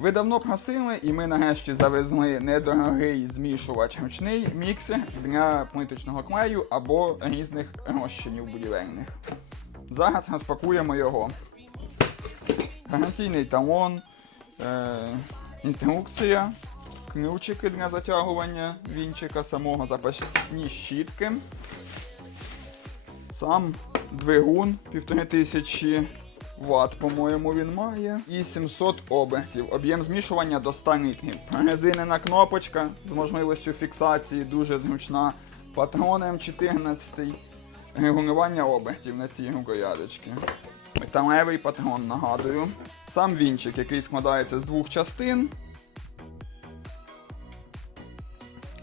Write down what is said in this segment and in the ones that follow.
Ви давно просили, і ми нарешті завезли недорогий змішувач ручний міксер для плиточного клею або різних розчинів будівельних. Зараз розпакуємо його. Гарантійний талон, е, інструкція, ключики для затягування вінчика самого, запасні щітки. Сам двигун 1500 Вт, по-моєму, він має. І 700 обертів. Об'єм змішування до 100 літрів. Резинена кнопочка з можливістю фіксації, дуже зручна. Патрон М14. Регулювання обертів на цій рукояточці. Металевий патрон, нагадую. Сам вінчик, який складається з двох частин.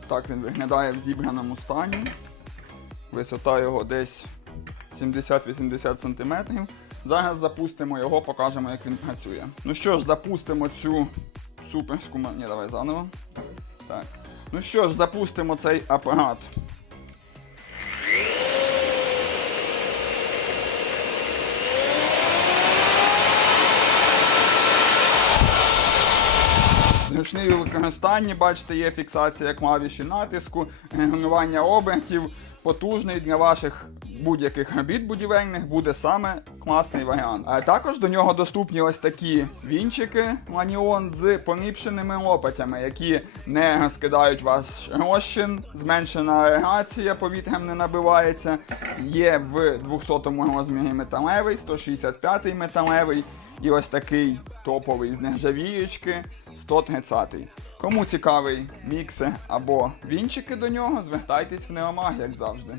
Так він виглядає в зібраному стані. Висота його десь 70-80 см. Зараз запустимо його, покажемо, як він працює. Ну що ж, запустимо цю суперську. Ні, давай заново. Так. Ну що ж, запустимо цей апарат. Зручний у використанні, бачите, є фіксація клавіші натиску, регулювання обертів, потужний для ваших будь-яких робіт будівельних буде саме класний варіант. А також до нього доступні ось такі вінчики ланіон з поліпшеними лопатями, які не розкидають ваш розчин, зменшена аерація, повітрям не набивається. Є в 200 розмірі металевий, 165 металевий. І ось такий топовий з нержавіючки 130. Кому цікавий мікси або вінчики до нього, звертайтесь в Неомаг, як завжди.